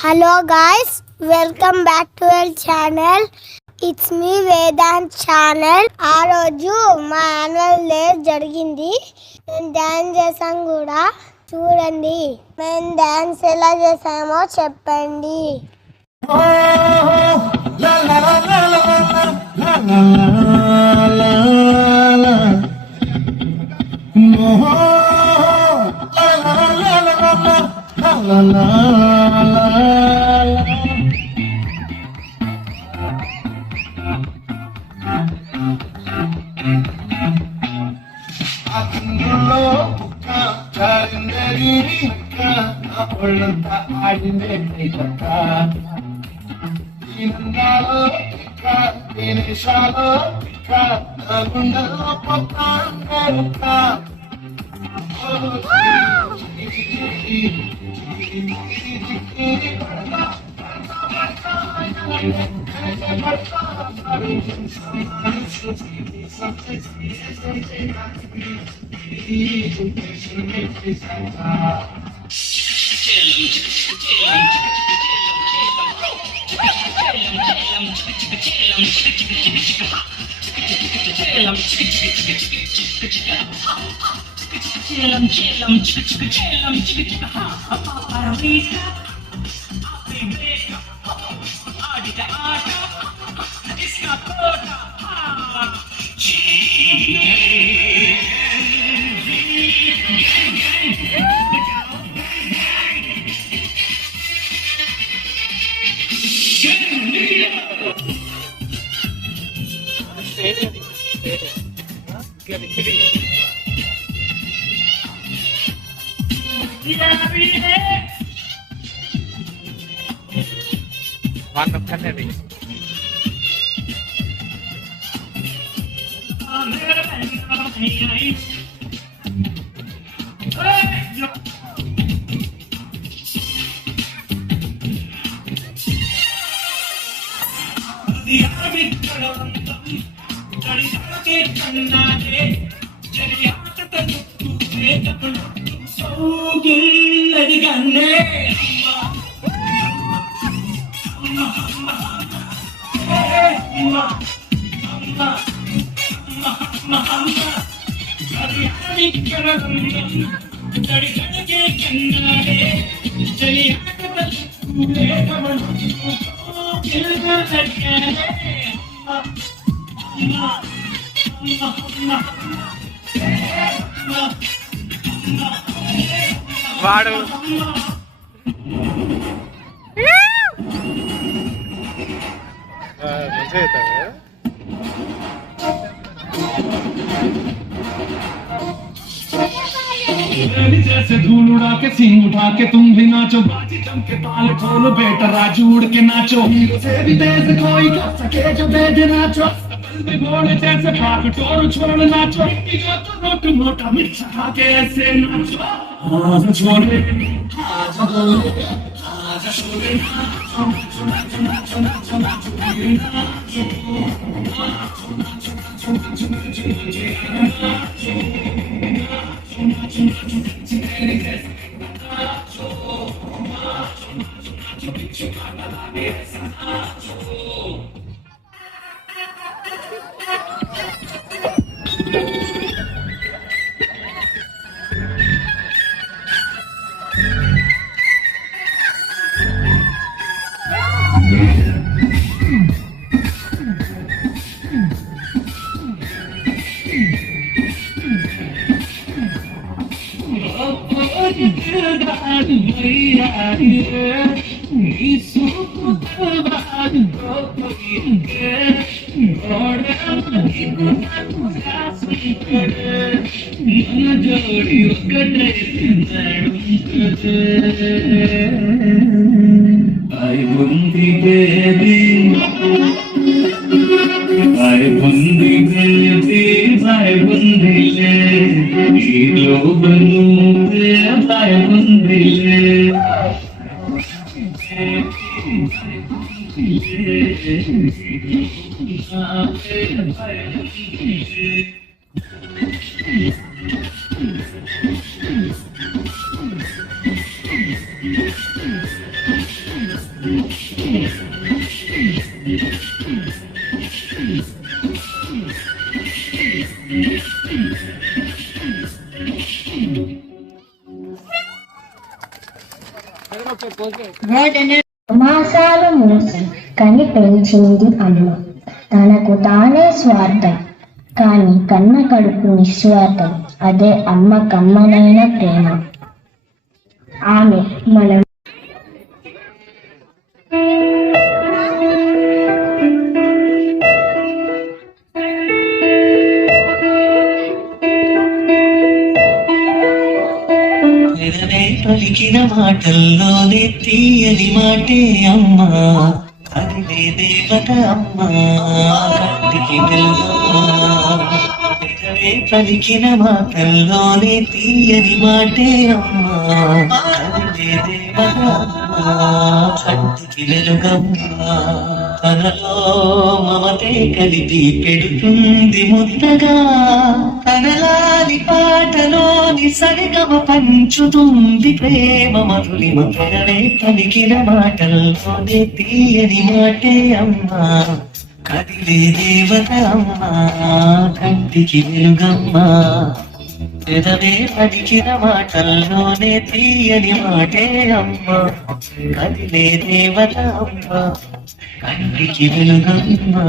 Hello guys, welcome back to our channel. It's me Vedant channel. ఆ రోజు మా annual day జరిగింది. మేము డాన్స్ చేసాం కూడా. చూడండి మేము డాన్స్ ఎలా చేసామో చెప్పండి. వాడు जैसे धूल उड़ा के सिंह उठा के तुम भी नाचो, बाजी जम के ताल ठोलो बेटा राजू उड़ के नाचो, हीरो से भी तेज कोई कर सके जो तेज नाचो, में घोड़े जैसे भाग टोर छोड़ नाचो, नाचो नोट मोटा मिर्च खा के ऐसे नाचो, आज छोड़े आज बोले आज छोड़े नाचो नाचो नाचो नाचो नाचो नाचो మాసాలు మోసి కని పెంచింది అమ్మ. తనకు తానే స్వార్థం, కాని కన్న కడుపు నిస్వార్థం. అదే అమ్మ కమ్మనైన ప్రేమ. ఆమె మనం పలికిన మాటల్లోనే తీయని మాటే అమ్మా, అదిలే దేవత అమ్మా, కంటికి వెలుగమ్మా. పలికిన మాటల్లోనే తీయని మాటే అమ్మా, అదిలే దేవత అమ్మా, కంటికి వెలుగమ్మా. తనలో మమతే కలిపి పెడుతుంది ముద్దగా, కనలాని పాటలోని సరిగమ పంచుతుంది ప్రేమ మధురిమ. పెరవే పలికిన మాటల్లోనే తీయని మాటే అమ్మా, కదిలే దేవత అమ్మా, కంటికి వెలుగమ్మా. పెదవే పలికిన మాటల్లోనే తీయని మాటే అమ్మా, కదిలే దేవత అమ్మా, కంటికి వెలుగమ్మా.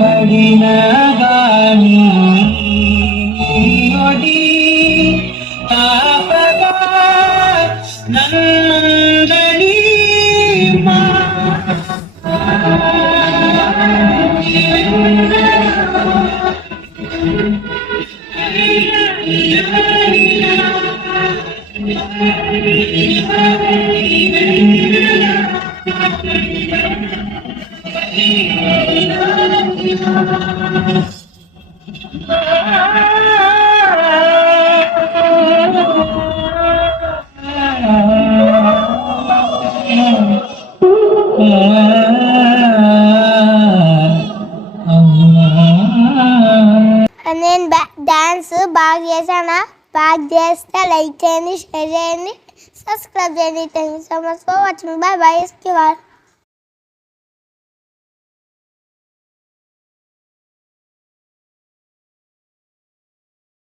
పడిన గాని నేను డాన్స్ బాగా చేశానా? బాగా చేస్తే లైక్ చేయండి, షేర్ చేయండి, సబ్స్క్రైబ్ చేయండి. Thank you so much for watching. By by.